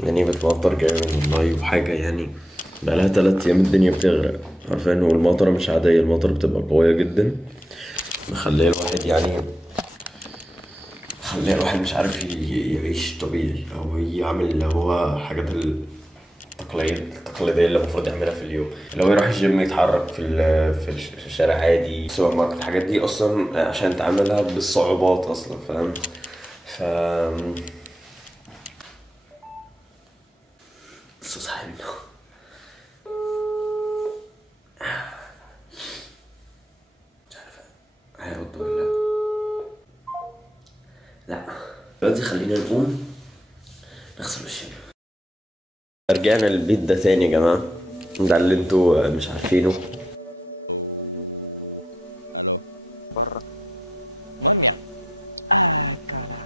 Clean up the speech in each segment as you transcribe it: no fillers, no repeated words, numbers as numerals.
الدنيا بتمطر جاية من المية وحاجة يعني. بقالها 3 أيام الدنيا بتغرق عارفين، والمطرة مش عادية، المطرة بتبقى قوية جدا، مخليه الواحد يعني، مخليه الواحد مش عارف يعيش طبيعي أو يعمل اللي هو حاجات التقليدية اللي المفروض يعملها في اليوم، لو يروح الجيم، يتحرك في الشارع عادي، السوبر ماركت، الحاجات دي أصلا عشان تعملها بالصعوبات أصلا، فاهم؟ ف بس صاحبنا هيرد ولا لا؟ دلوقتي خلينا نقوم نغسل وشنا. رجعنا البيت ده تاني يا جماعة، ده اللي انتوا مش عارفينه. أوه. الو. بره. المهم يعني كلا.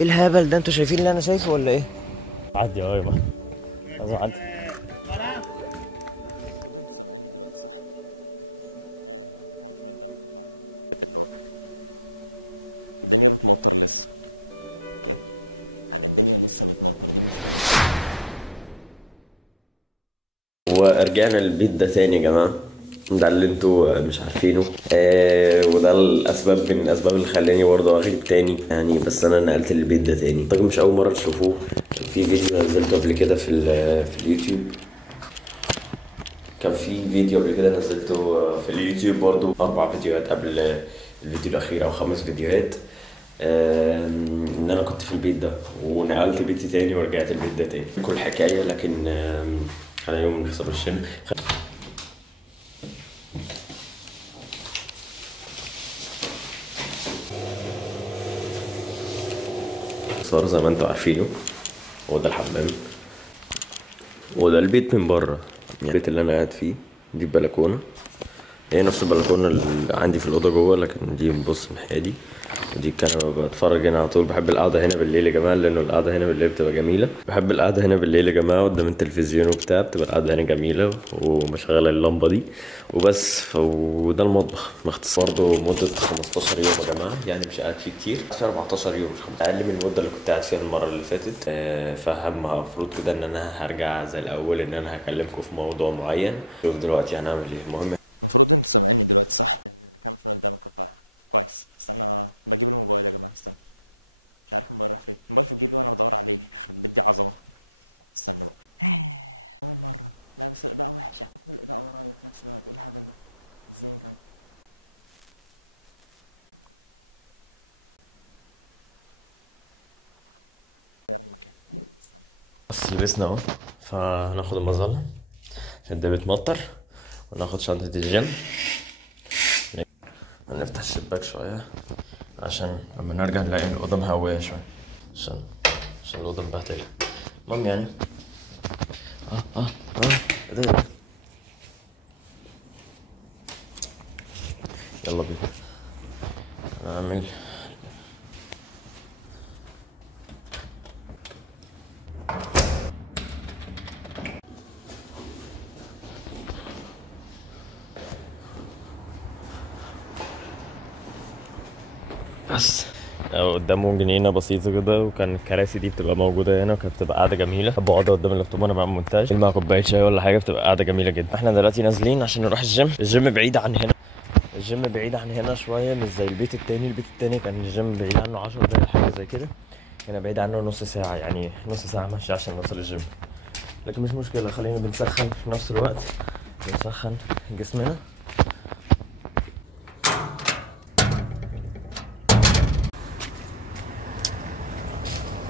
ايه الهبل ده؟ انتوا شايفين اللي انا شايفه ولا ايه؟ عدي يا غيمة، لازم عدي. المفروض انتوا سامعيني دلوقتي صح؟ ايه كام مش من قدامكم فعلا انه الدنيا بتمطر لسه. اوكي، يعني الدنيا لسه بتمطر، دي مشكلة. ورجعنا البيت ده تاني يا جماعة، ده اللي انتوا مش عارفينه. وده الأسباب من الأسباب اللي خلاني برضه أغيب تاني يعني، بس أنا نقلت البيت ده تاني. طيب مش أول مرة تشوفوه، كان في فيديو نزلته قبل كده في اليوتيوب. كان في فيديو قبل كده نزلته في اليوتيوب برضه، 4 فيديوهات قبل الفيديو الأخير أو 5 فيديوهات. إن أنا كنت في البيت ده ونقلت بيتي تاني ورجعت البيت ده تاني، كل حكاية. لكن خلينا يوم نحسب الشم. صار زي ما انتوا عارفينه، هو ده الحمام وده البيت من بره، يعني البيت اللي انا قاعد فيه. دي البلكونه، هي نفس البلكونه اللي عندي في الاوضه جوه، لكن دي بنبص الناحيه دي. ودي الكنبه، بتفرج هنا على طول. بحب القعده هنا بالليل يا جماعه، لانه القعده هنا بالليل بتبقى جميله. بحب القعده هنا بالليل يا جماعه قدام التلفزيون وبتاع، بتبقى القعده هنا جميله ومشغله اللمبه دي وبس. وده المطبخ باختصار. برضه مده 15 يوم يا جماعه، يعني مش قاعد فيه كتير، في 14 يوم، اقل من المده اللي كنت قاعد فيها المره اللي فاتت. فهم المفروض كده ان انا هرجع زي الاول، ان انا هكلمكم في موضوع معين. شوف دلوقتي هنعمل ايه. المهم المفروض انتوا سامعيني دلوقتي صح؟ كام مش من قدامكم فعلا كويس. استنى بجيب الموبايل يا جماعة، استنى. مش عارف الموبايل راح فين. الموبايل في جيبي وانا بدور عليه، يخرب بيت دي عظمة. استنى بقى. اول مره. لا بس الاضاءه وحشه، كل الاضاءه ورايا في نفس الوقت، ايه الهبل ده؟ ازاي طيب؟ غير المكان. استنى. بس لبسنا اهو، فهناخد المظلة عشان ده بيتمطر، وناخد شنطة الجيم. هنفتح الشباك شوية عشان لما نرجع نلاقي الأوضة مهوية شوية، عشان الأوضة مبهدلة. المهم يعني ايه ده يلا بينا هنعمل. بس قدامه جنينه بسيطه كده، وكان الكراسي دي بتبقى موجوده هنا، وكانت بتبقى قاعده جميله. بقعد قدام اللابتوب وانا بعمل مونتاج مع كوبايه شاي ولا حاجه، بتبقى قاعده جميله جدا. احنا دلوقتي نازلين عشان نروح الجيم بعيد عن هنا. الجيم بعيد عن هنا شويه، مش زي البيت التاني. البيت التاني كان الجيم بعيد عنه 10 دقايق حاجه زي كده، هنا بعيد عنه نص ساعه، يعني نص ساعه ماشي عشان نوصل الجيم. لكن مش مشكله، خلينا بنسخن في نفس الوقت، بنسخن جسمنا.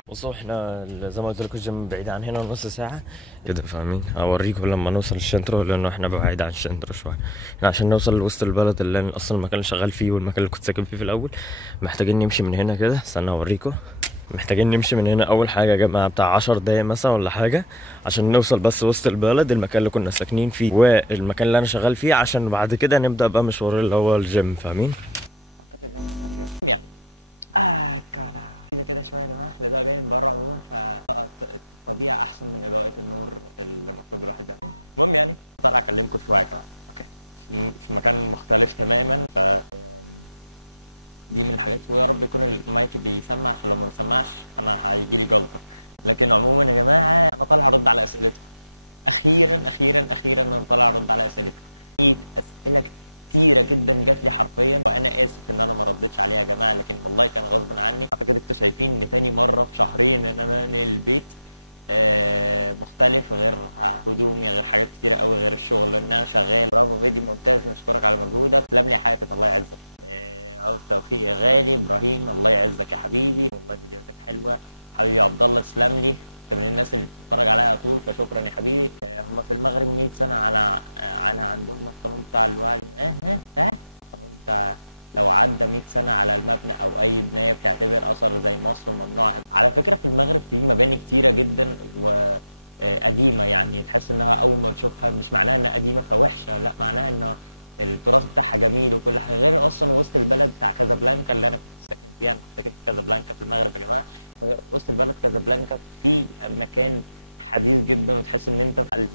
بصوا احنا زي ما قلت لكم الجيم بعيد عن هنا نص ساعة كده، فاهمين؟ هوريكم لما نوصل الشنطرة، لانه احنا بعيد عن الشنطرة شوية. احنا عشان نوصل لوسط البلد اللي أنا اصلا المكان اللي شغال فيه والمكان اللي كنت ساكن فيه في الاول، محتاجين نمشي من هنا كده. استنى اوريكم. محتاجين نمشي من هنا اول حاجة يا جماعة بتاع 10 دقايق مثلا ولا حاجة، عشان نوصل بس وسط البلد، المكان اللي كنا ساكنين فيه والمكان اللي انا شغال فيه، عشان بعد كده نبدأ بقى مشوار اللي هو الجيم، فاهمين؟ اعتقد ان انا هرجع يعني. كلا كده كده شويه يا جماعه، الاضاءه جايه من بره عموما، فالطبيعه احسن من اضاءه النور اللي المفروض الواحد يعمل. المهم يعني طالع اكلمكم شويه يا جماعه، اوكي؟ في مكان مختلف تماما. دي من الحاجات، ويا رب يكون المايك بيسمع عشان لو ما بيسمعش انا هيجي لي جلطه. لكن عموما يا جماعه انا طالع ارد على اسئلتكم. اخيرا اخيرا اخيرا انا طالع ارد على اسئلتكم. 100 اسئله كتيره جدا جات لي حرفيا، وانا اسف ان انا ما ردتش عليها يا جماعه، لكن والله كان غصب عني. اعتقد انتوا شايفين ان تاني مره في شهرين ان انا انقل البيت مختلف، غير هدومي، غير حاجات كتيره قوي، غير الشغل، لان انا شغال. برافو فيديو ممتاز، نشكرك على مجهودك. تسلم لي يا حاتم، الله يعزك. او التوفيق يا غالي. ابراهيم الله يعزك يا حبيبي، والله فيديوهاتك حلوه. حبيبي عبد الله تسلم لي، انت من الناس اللي بتتفرج عليا على طول، فشكرا يا حبيبي. هم في المغرب 100 سنه على عندهم القانون بتاع الوعد، القانون بتاع لو عدى 100 سنه على المبنى او اي بنايه بتعتبر اثر زي مصر وممنوع. على فكره في المغرب في مباني كتيره جدا وقديمه، يعني تحس انها اول ما تشوفها مش معناها انها قديمه فوحشه، لا معناها ان التراث بتاعها جميل وكل حاجه. غير اصلا وسط البلد بتاع كازابلانكا اللي انا كنت ساكن فيها، انا كنت ساكن في كازابلانكا في المغرب يا جماعه. وسط البلد كازابلانكا في مكان حديث جدا وتحس ان انت في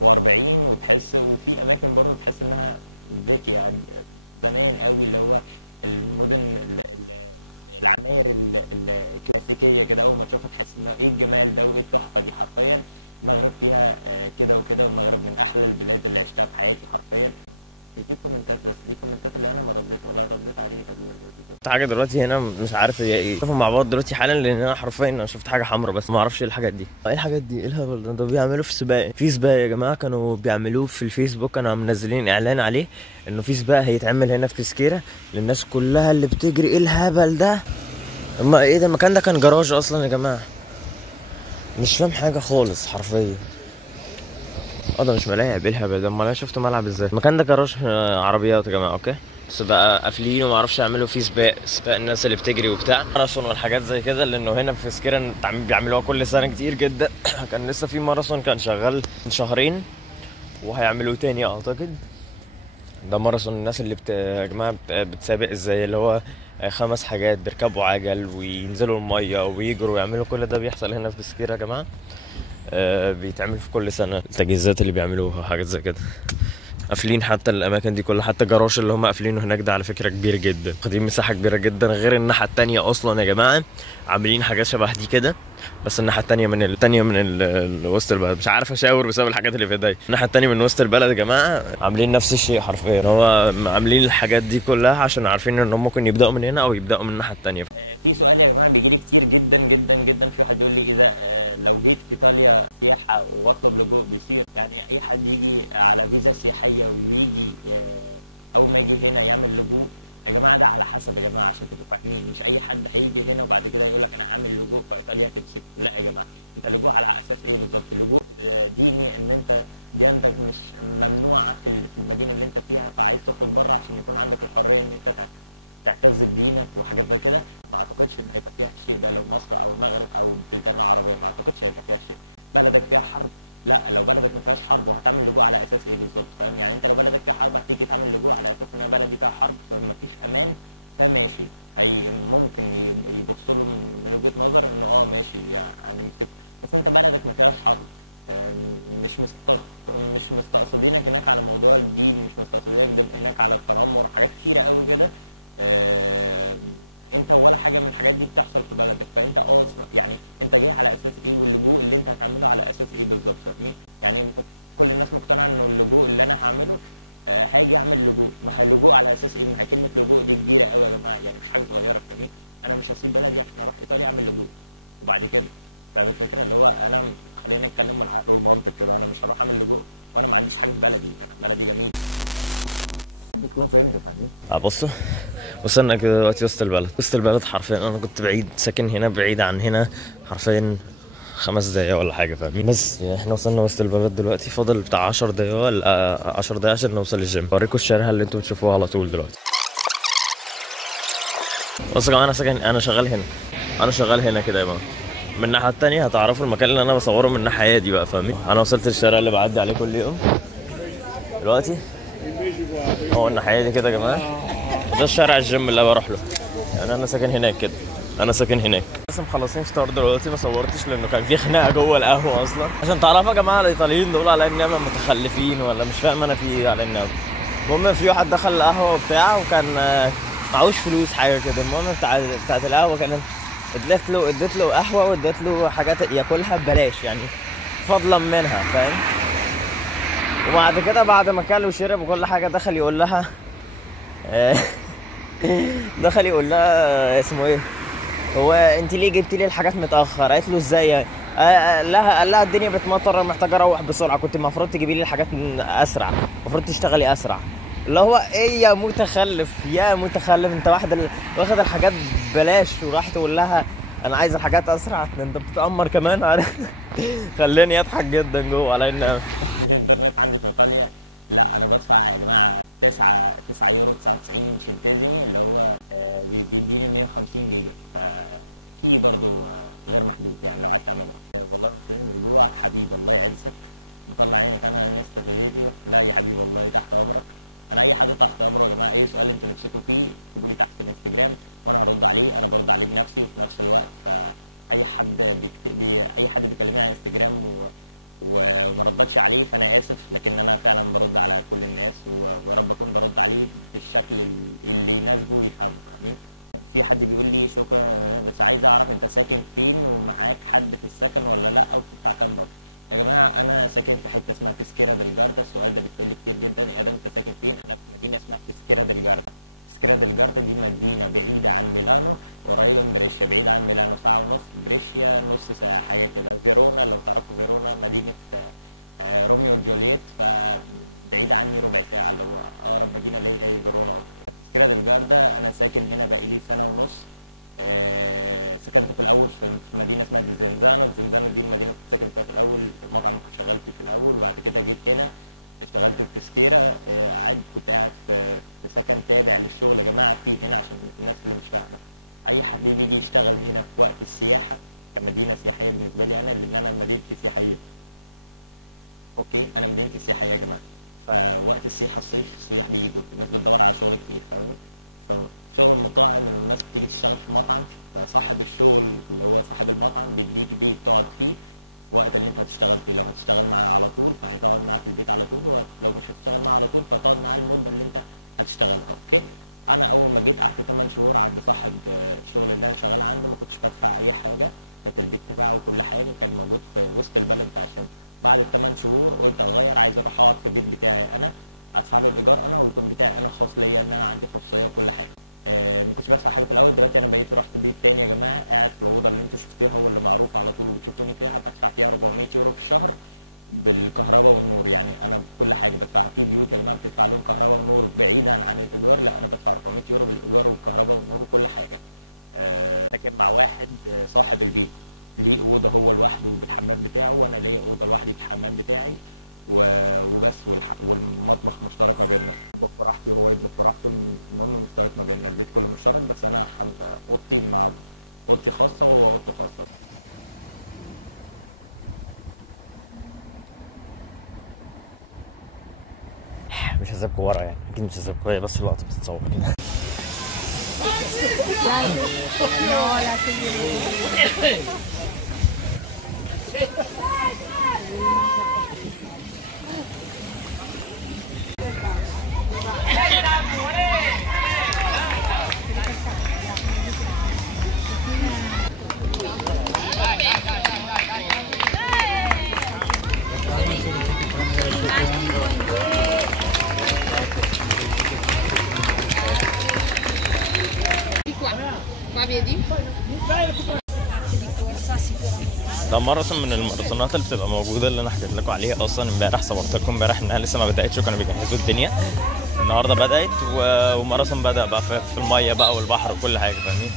2040، وتحس وفي اماكن برضه تحس انها ذكي يعني زمان قوي، اللي هو المدن العماير الكلاسيكيه كده، اول ما تشوفها تحس ان ايه الجمال ده وايه التحفه دي. حرفيا المغرب فيها كده وكده، والمغرب من احلى البلاد اللي عشتها في حياتي حرفيا. مش دي كومنتات بس، دي كومنتات اللي انا ما رديت ولا رديت عليها دي ولا دي. حاجه دلوقتي هنا مش عارف هي ايه، شوفوا مع بعض دلوقتي حالا، لان انا حرفيا انا شفت حاجه حمراء بس ما اعرفش ايه الحاجات دي. ايه الحاجات دي؟ ايه الهبل ده؟ بيعملوه في سباق، في سباق يا جماعه كانوا بيعملوه في الفيسبوك، كانوا منزلين اعلان عليه انه في سباق هيتعمل هنا في تسكيره للناس كلها اللي بتجري. ايه الهبل ده؟ اما ايه ده؟ المكان ده كان جراج اصلا يا جماعه، مش فاهم حاجه خالص حرفيا. ده مش ملاعب، ايه الهبل ده؟ امال انا شفت ملعب ازاي؟ المكان ده جراج عربيات يا جماعه، اوكي، بس بقى قافلين وما اعرفش يعملوا فيه سباق الناس اللي بتجري وبتاع ماراثون والحاجات زي كده، لانه هنا في سكيرة بيعملوها كل سنه كتير جدا. كان لسه في ماراثون كان شغال من شهرين وهيعملوه تاني اعتقد. ده ماراثون الناس اللي يا جماعه بتسابق ازاي، اللي هو 5 حاجات، بيركبوا عجل وينزلوا الميه ويجروا ويعملوا كل ده، بيحصل هنا في سكيرة يا جماعه. بيتعمل في كل سنه التجهيزات اللي بيعملوها حاجات زي كده. قافلين حتى الاماكن دي كلها، حتى الجراج اللي هم قافلينه هناك ده على فكره كبير جدا، واخدين مساحه كبيره جدا. غير الناحيه التانيه اصلا يا جماعه عاملين حاجات شبه دي كده، بس الناحيه التانيه من وسط البلد. مش عارف اشاور بسبب الحاجات اللي في ايديا. الناحيه التانيه من وسط البلد يا جماعه عاملين نفس الشيء حرفيا. هو عاملين الحاجات دي كلها عشان عارفين ان هم ممكن يبداوا من هنا او يبداوا من الناحيه التانيه. في سؤال يا جماعه بيجي لي كتير جدا جدا جدا، في واحد بيقول لي اذا لو جيت ايطاليا سياحه واطلب لجوء بيصير؟ يعني اي حد يجي على فيزا سياحيه ويجي اول ما يجي هنا يعمل لجوء يا جماعه؟ ده على حسب يا جماعه عشان تبقوا فاهمين. مش اي حد هيجي هنا وبعد كده يقول لك انا هعمل لجوء في ايطاليا هتمسك، لا يا جماعه. انت لجوء على اساس ايه بالظبط؟ لجوء ديني، ان انت ديانتك مش ممنوعه في المدينه اللي انت فيها، فعايز تخرج بره عشان يكون عندك الحريه ان انت تعتز بدينك وحاجات زي كده. ما اعتقدش ان هيبقى فيها الشيء ده لو مصر او المغرب او البلدان العربيه، ما اعتقدش هيبقى فيها الشيء. بلدك فيها حرب، لا لو بلدك ما فيهاش حرب وهتعمل لجوء على اساس ايه بالظبط؟ فاهم يعني؟ انت لو بلدك فيها حرب هتيجي تعمل لجوء على اساس ان بلدي فيها حرب فما فيش امان، فماشي. هي ممكن يبصوا له من وجهه نظر انه ماشي يعني نمسكه، بس انت بلدك ما فيهاش حرب. مش مستقصدينك هناك على موضوع الدين، مش مستقصدينك هناك على التنمر، حاجات كتيره قوي كده. انت ولا حاجه من الحاجات دي بتحصل في بلدك، فانت يعني انت جاي على اساس ايه؟ واللجوء اللي انت هتعمله على اساس ايه بالظبط؟ فاهمين يعني؟ كل الناس مقتنعه انه اللجوء اللي انا هعمله هاجي اعمل لجوء. ما هي اللجوء على اساس ايه؟ ما هي كلمه لجوء دي كبيره قوي يا جماعه، يعني مش حاجه صغيره. فاهمين؟ انا مش هسيب بلدي عشان اروح ايطاليا اعمل لجوء وبعد كده، فاهم الفكره؟ اللي هو انا خلينا نتكلم بالعقل والمنطق كده، انا مش هروح اعمل لجوء وانا ما عنديش حاجه في بلدي. انا بلدي جميل. بتكونوا فهمتوا؟ فاهمين؟ بص وصلنا كده دلوقتي وسط البلد. وسط البلد حرفيا انا كنت بعيد، ساكن هنا بعيد عن هنا حرفيا 5 دقايق ولا حاجه، فاهمين؟ بس يعني احنا وصلنا وسط البلد دلوقتي، فاضل بتاع 10 دقايق ولا 10 دقايق عشان نوصل الجيم. اوريكم الشارع اللي انتوا بتشوفوه على طول دلوقتي. بصوا يا جماعه انا شغال هنا كده يا جماعه. من الناحيه الثانيه هتعرفوا المكان اللي انا بصوره من الناحيه دي بقى، فاهمين؟ انا وصلت الشارع اللي بعدي عليه كل يوم دلوقتي، هو الناحيه دي كده يا جماعه. ده الشارع الجيم اللي بروح له، يعني انا ساكن هناك كده، انا ساكن هناك. بس مخلصين فطار دلوقتي، ما صورتش لان كان في خناقه جوه القهوه اصلا. عشان تعرفوا يا جماعه الايطاليين دول على انهم متخلفين ولا مش فاهم انا في على انهم. المهم في واحد دخل القهوه وبتاع، وكان معهوش فلوس حاجه كده. المهم بتاعت القهوه كانت اديت له قهوه واديت له حاجات ياكلها ببلاش يعني فضلا منها، فاهم. وبعد كده بعد ما كل وشرب وكل حاجه دخل يقول لها دخل يقول لها اسمه ايه، هو انت ليه جبتي لي الحاجات متاخر؟ قالت له ازاي يعني؟ قال لها الدنيا بتمطر، محتاجه اروح بسرعه، كنت المفروض تجيبي لي الحاجات اسرع، المفروض تشتغلي اسرع. اللي هو ايه يا متخلف يا متخلف، انت واخد الحاجات ببلاش وراح تقول لها انا عايز الحاجات اسرع؟ ده انت بتتامر كمان. خلاني اضحك جدا جوه على ان الانترنت عندي في ايطاليا، لا انا بدفع يا جماعه 9 يورو 99 سنتيزمي، اللي هو بيديني 150 جيجا، ففي برضو غير محدود يعني لو عايز تعمله. والله مسلمين رجوعك حبيبي، الله يعزك، مطلع عينك انا نستا في فيديو. لا يا حبيبي والله تحت امرك، انا اي حد تحت امره يا جماعه. اي سؤال انتوا نفسكم فيه اكتبوا لي تحت في الانستجرام وانا هرد عليه، انا برد عليه بنفسي. وفي نفس الوقت فاي حد اي حد بيكلمني على انستجرام وما ردتش عليه فانا اسف، لكن انا فعلا برد على كل الناس ويا رب اكون برد عليه بالشكل اللي يناسبه ويفهمه، فاهمين. في حد بيقول لي شكرا بس عايز اعرف انت ساكن فين ومعاك حد في السكن ولا لا وبتدفع كام برضه؟ يا جماعه انا ساكن في حته اسمها بيسكيرا ديل جاردا. السؤال ده بيتسال كتير جدا، يا ادم انت ساكن فين؟ انا في مدينه اسمها بيسكيرا ديل جاردا. بيسكيرا ديل جاردا دي مدينه بعيده عن ميلانو، قريبه من بريشيا. بعيده عن ميلانو ساعه ونص، بريشيا نص ساعه حاجه كده. فيرونا لو تعرفوا فيرونا مدينه روميو وجولييت، فبعيده عني ربع ساعه، اللي هو اقرب مدينه ليا هي فيرونا. بيسكيرا ديل جاردا انا ساكن هنا بقالي سنه ونص. سكنت في الاول في مدينه اسمها ديزنزانو. ديزنزانو دي المدينه كنت ساكن فيها في الاول، المطعم اللي كنت شغال فيه في الاول، وبعد كده جيت هنا اشتغلت في بيسكيرا. كنت قاعد في سكن تابع للشغل يا جماعه فيه هنا. عشان الناس اللي مش فاهمه، اي حد بيجي يشتغل هنا في وقت السياحه كمدينه سياحيه بالنسبه لي انا، لان انا مدينتي سياحيه. اوكي انا مدينتي سياحيه يا جماعه، فوقت السياحه الصيف السياح بيجوا، الناس بتدور على شغل كتير، فاهمين. شغل المطاعم ان الناس بتيجي تشتغل في المطعم، فصاحب الشغل اللي هو صاحب المطعم بيديك بيت تقعد فيه في وقت اللي انت هتشتغل فيه. لو هتشتغل معاه على طول فهتقعد معاه في البيت على طول، ولو مش هتشتغل معاه على طول فهتقعد معاه المده اللي انت هتشتغلها. اوكي انا اول ما جيت قعدت 8 شهور عند صاحب الشغل اللي انا شغال عنده، ما كنتش بدفع اي حاجه، كانت البيت تبعه وكل حاجه، كان موجود في وسط البلد. عشان بعد ال8 شهور قلت اغير، عايز اروح اقعد في البيت بتاعي انا، ادفع له الايجار انا ويكون بتاعي انا خاص ليا، ان انا عندي خصوصيه وكل حاجه. ما كنتش بدفع حاجه في الاول. دلوقتي انا بقيت رحت بيت تاني يا جماعه، قاعد في الاوضه اللي انتوا شفتوها واللي معروف على طول وبتشوفوني فيها، بدفع فيها 400 يورو في الشهر بالكهرباء والنور. يعني انا بكل حاجه بدفع. في بيوت يا جماعه بتدفع لهم كهرباء ونور بعيدا عن الايجار، لا انا بدفع 400 يورو بالايجار والكهرباء والنور وكل حاجه. ساكن مع واحد صاحب البيت، ليه اوضه هو لوحده بالحمام بتاعه، وانا ليا اوضه لوحدي بالحمام بتاعي وبس. والمطبخ مشترك ما بيننا، اطبخ براحتي وهو يطبخ براحته، المهم مشترك ما بيننا، البيت كله مشترك. بس انا اوضتي مع اوضتي خاصه وهو اوضته خاصه. مش هسيبكوا ورا يعني، اكيد مش هسيبكوا، هي بس اللقطه بتتصور كده. ده ماراثون من الماراثونات اللي بتبقى موجوده، اللي انا حكيت لكم عليها اصلا امبارح. صورت لكم امبارح انها لسه ما بداتش وكانوا بيجهزوا الدنيا. النهارده بدات وماراثون بدا بقى في الميه بقى والبحر وكل حاجه، فاهمين.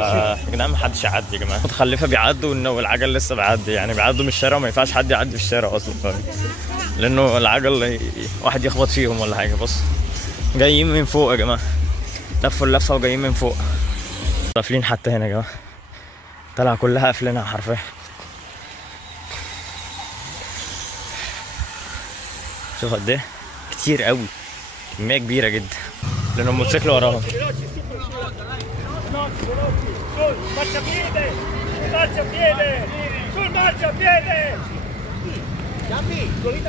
يا جدعان ما حدش يعدي يا جماعه، متخلفه بيعدوا والعجل لسه بيعدي، يعني بيعدوا من الشارع وما ينفعش حد يعدي في الشارع اصلا، فاهم، لانه العجل واحد يخبط فيهم ولا حاجه. بص جايين من فوق يا جماعه، لفوا اللفه وجايين من فوق، قافلين حتى هنا يا جماعه، طلع كلها قافلينها حرفيا. شوف قد ايه كتير قوي، كميه كبيره جدا، لان الموتوسيكل وراهم.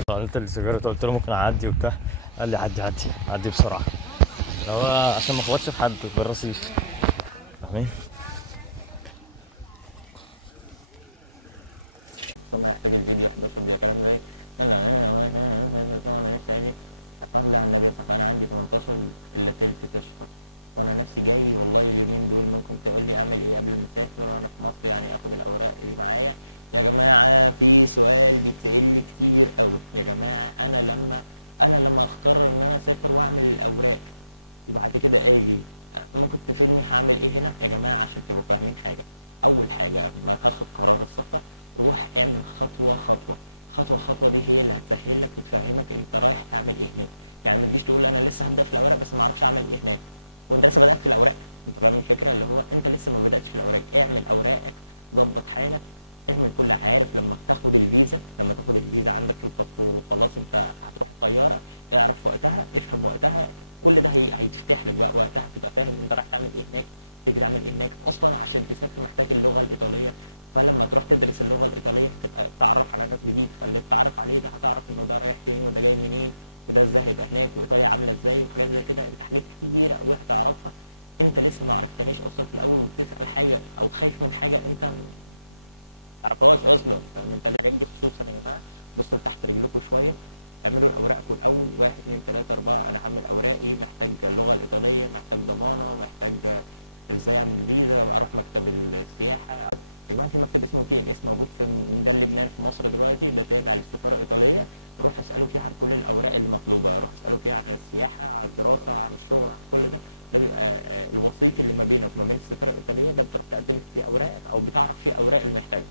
قلت السيجاره، قلت له ممكن اعدي وبتاع، قال لي عدي عدي عدي بسرعه. هو عشان ما اخبطش في حد بالرصيف، فاهمين؟ ثم يحتاج الفيديو 11 دقيقة كلام زي انا نفسي اجي اصلي على النبي صح. انا عندي 18 الا تلت تشهر وانا نفسي جاي والله اليومين دول. ممكن تقول لي اعمل ايه قبل ما اسافر وانا في مصر؟ يعني اخد الاوراق ايه معايا؟ يا جماعة في سؤال بيتسأل لي كتير قوي يا جماعة. انا لما اقرر ان انا اسافر واعمل الاوراق وبعد كده اجي، ممكن تفيدني هعمل ايه هنا يا جماعه؟ عشان تبقوا فاهمين حاجه، اول حاجه ما تاخد قرار السفر روح اعمل خطوه خطوه. خطوه خطوه دي هي اللي هتسهل لك وتفهمك انت رايح تعمل ايه هناك. يعني ما تجيش تقول انا لسه هبدا في الاوراق بس ما اعرفش اعمل ايه هناك وانت لسه بدات في الاوراق. انت فاهم الفكره؟ اللي هو انت لسه ما بداتش في الاوراق. اعمل اوراقك، ظبط حالك، اعمل كل عارف. لما تاخد الفيزا، عندك في الباسبور وخلاص انت هتروح الطياره، اعرف وقتها، افهم وقتها. كل ده هيتفتح لك بقى وقتها، هتبقى فاهم انت رايح تعمل ايه هناك، تيجي تعمل ايه هناك. اصلا عشان تسافر محتاج اللغه الايطاليه، فلما تروح تدرس اللغه الايطاليه هتبقى تعرف على ناس جديد، فاللي تتعرف عليه ده هتعرف انه ده رايح فين وده جاي منين وده ازاي هيبقى هناك وايطاليا عامله ازاي وحاجات زي كده. انت حاجات كتيره قوي هتعرفها انت لسه ما عرفتهاش اصلا في الاول، وبتسال حاجه او خايف من حاجه انت ما تعرفهاش اصلا. فاهم انت؟ الحاجات دي خصوصا يا جماعه بصوا لتحت رجلكم شويه، اعملوا اوراقكم الاول. 1 2 3 4 انا هعمل اوراقي، محتاج اللغه الايطاليه، محتاج ضمانه، محتاج ازاي اعمل فيزا، اروح مكتب السياحه. يا جماعه في مكتب اسمه تي ال اس موجود في ميدان لبنان في مصر دلوقتي، ده تابع للسفاره الايطاليه. روح اسالوا فيه عن كل الاوراق اللي مطلوبه، روح اسالوا فيه عن السياحه، عن الدراسه، عن الشغل، عن كل ده. ده بيبقى الوسيط اللي ما بينك وما بين السفاره الايطاليه، ده بتروح تقدم فيه اوراقك او بتعرف فيه اوراق اللي محتاجها.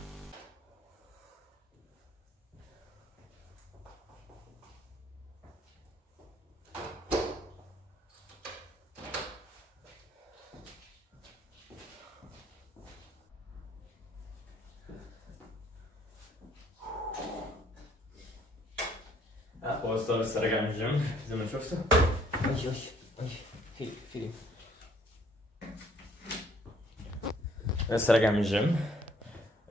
هو لسه راجع من الجيم زي ما شفته. اي في لسه راجع من الجيم.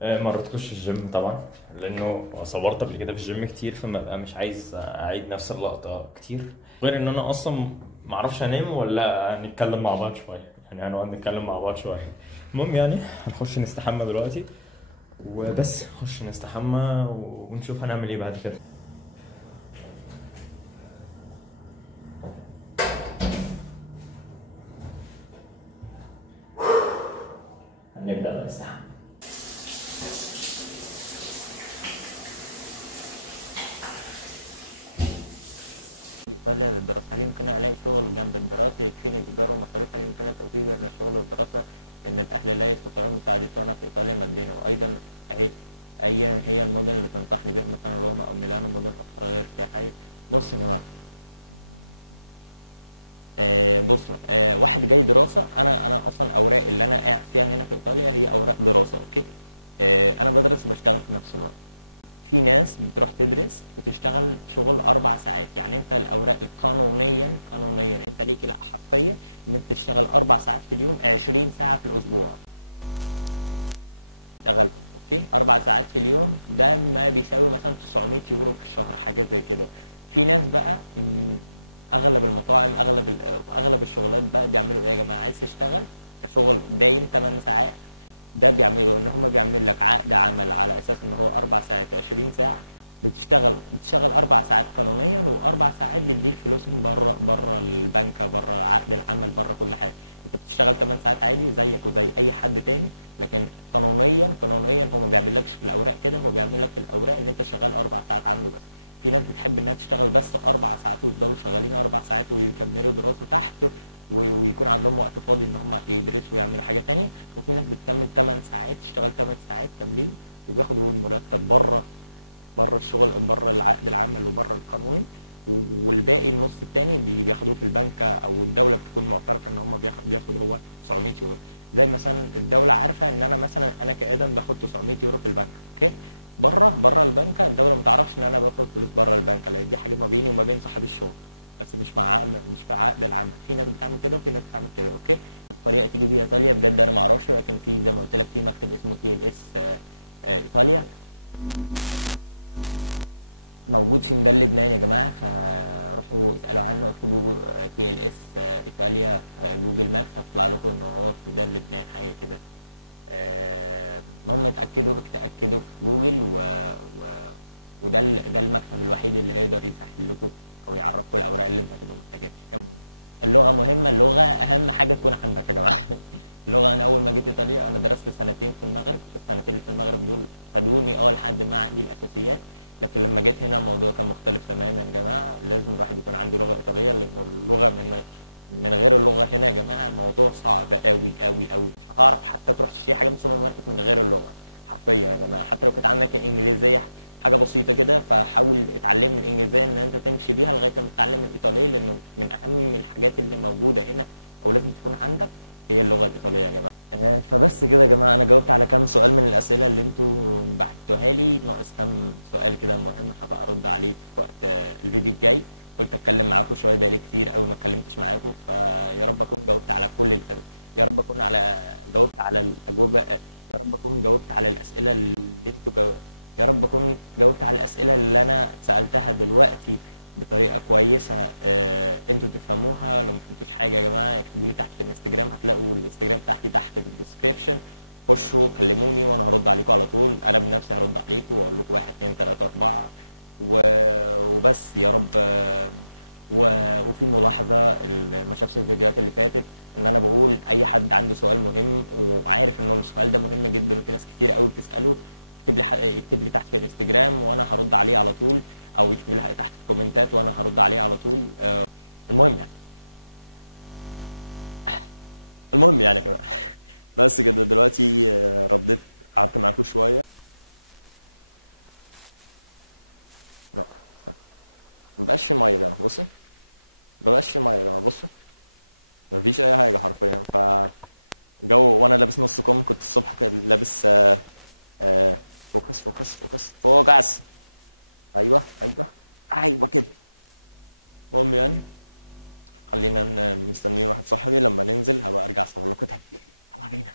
ما رحتكوش الجيم طبعا لانه صورت قبل كده في الجيم كتير، فما مش عايز اعيد نفس اللقطه كتير. غير ان انا اصلا ما اعرفش انام ولا نتكلم مع بعض شويه، يعني هنقعد نتكلم مع بعض شويه. المهم يعني هنخش نستحمى دلوقتي وبس، نخش نستحمى ونشوف هنعمل ايه بعد كده. هنبدا بقى نستحمى. ايطاليا للدراسه، هل يمكن الاقي شغل جنب الدراسه يكفيني الايجار والمصاريف؟ هل يمكن التوفيق بين الشغل والدراسه لان الاهل لا يستطيعون مساعدتي وانا في ايطاليا ماديا؟ وايضا اهي اي هي المدن اللي تنصحني بها، مثلا روما او ميلانو، مدن اخرى غير سياحيه؟ بص يا جماعه، بص، واحد جاي دراسه، انا اصلا اوراق اللي انا قاعد فيها هنا في ايطاليا هي اوراق دراسه، اوكي. انا بدرس وبشتغل في نفس الوقت. في ناس بتروح تدرس وتشتغل شغل 4 ساعات. يعني انت الاوراق قانونيا انت ليك الاحقيه ان انت تشتغل 4 ساعات في اليوم، 20 ساعه في الاسبوع تشتغلهم، اوكي. 4 ساعات في اليوم ده ما بيساوي مثلا 900 يورو في الشهر، حاجه زي كده. في ناس بقى اغلب المطاعم، اغلب الشغلات بقى بيعملوا ايه يا جماعه؟ عايز تشتغل كشغل دايم 8 ساعات، ده بيعملوا ان هم بيعمل لك عقد عمل على اساس ان هو 4 ساعات 20 ساعه. بتشتغل 4 ساعات قانونيا، واربع ساعات بيديك فلوسهم بره البنكه، بره عقد العمل، بره كل حاجه. انت بتشتغل 8 ساعات عادي زيك وزي اي حد تاني، لكن قانونيا هو ما بيعملكش في الاوراق كده، هو بيعمل لك في الاوراق ان انت شغال 4 ساعات عنده بس. في ناس بتحب انها تشتغل بس 4 ساعات ويفضلوا شغالين 4 ساعات ويكملوا دراسه تحت ويكون عندهم وقت فاضي ان هم يدرسوا ويعملوا حاجه تانية. وفي ناس بتكمل 8 ساعات، تشتغل 8 ساعات كاملين وبياخدوا المرتب بره الشغل، بره العقد العمل وبره القانوني، والباقي النص التاني بياخدوه في البنك او الدوله بتكون معترفه ان هم بياخد هو 900 يورو. زي مثلا الدوله عارفه ان انا كادم باخد 900 يورو في البنك، اوكي. بره البنك الدوله ما تعرفش ان انا باخد فلوس بره البنك، لان دي حاجه ما بيني وما بين صاحب الشغل، بس مش في عقد العمل. في ناس بتعمل كده وفي ناس بتعمل كده، اوكي. الطريقه تيجي بيها ايطاليا بجد انا ما اعرفش، لكن في زي ما قلت لك في مكتب اسمه تي ال اس ايطاليا. موجود في ميدان لبنان يا جماعه، فروحوا اسالوا عنه، اكتبوا TLS ايطاليا في جوجل مابس هتطلع لكم ان هو في ميدان لبنان حاجه كده. المهم اتاكدوا في جوجل ده المكتب الوحيد اللي هيقدر يسهل لكم او يعرفكم الاوراق اللي انتوا هتبقوا محتاجينها. اللغه مهمه، اللغه اهم حاجه تكون عندك يا جماعه. اللغه، انا اول ما جيت ايطاليا انا درست سنتين في المغرب، السنتين اللي في المغرب دول فادوني لحد ما عندي الاساسيات، لكن لما جيت هنا الموضوع كان مختلف تماما يا جماعه. لازم الواحد يكون عنده لغه ايطاليه، لانه اللغه من غير اللغه هنا يا جماعه الموضوع صعب قوي قوي قوي، مش هتعرف حتى تروح تشتري حاجه من السوبر ماركت من غير اللغه حرفيا يا جماعه. حتى لو كانت عندك انجليزيه حاجه بسيطه كده، فحاول اتعلم الانجليزيه ان انت تمشي بيها لغايه لما تتعلم الايطاليه، لانه من اهم الحاجات اللي موجوده هنا او لازم تكون عندك هي اللغه الايطاليه يا جماعه. فبس كده يا جماعه، انا جاوبت على كام سؤال من الاسئله اللي انتوا بعتوها لي، ناقص كام سؤال كده مهم هبقى ارد عليه في وقت الفيديو الجاي. قلت اتكلم معاكم شويه، بقالي كتير قوي ما اتكلمتش معاكم، فيا رب اكون جاوبت على يا رب اكون جاوبت على الاجوبه، يا رب اكون جاوبت على الاسئله اللي انتوا يا رب اكون جاوبت على الاسئله اللي انا سالتها دلوقتي بطريقه كويسه انتوا تفهموها. لو ما فهمتوش حاجه يا جماعه اكتبوا لي تحت في الانستجرام، هتلاقوا الانستجرام تحتي تحت في الديسكريبشن، خشوا كلموني وانا هرد عليكم على طول. انا بنفسي هرد عليكم واقول لكم 1 2 3 4 وبس يا رب. وفي ملاحظه، اللي ما شافش الفيديوهات اللي فاتت، ان انا بقول اي حد عنده سؤال مهم وعارف ان السؤال ده مهم جدا وفي ناس كتير قوي بتساله، يكتب لي تحت في الانستجرام وانا هرد عليه على طول، او يكتب لي تحت في الكومنتات وانا هرد عليه على طول. المهم يعني كده. بس كده دلوقتي رديت، قعدت معاكم شويه. لا مبقاش في ميه يا جماعه، بصي مبقاش في ميه يا جماعه، بصوا مفيش اي حاجه حرفيا. جو وانا لابس نص كم، كنت الصبح لابس فوكس فوكس فوكس فوكس، ايوه ايوه ايوه كده. المهم يعني خلينا مستنيين واحد صاحبي، لما ننزل هبقى ارجع اصور لكم تاني. يلا بينا.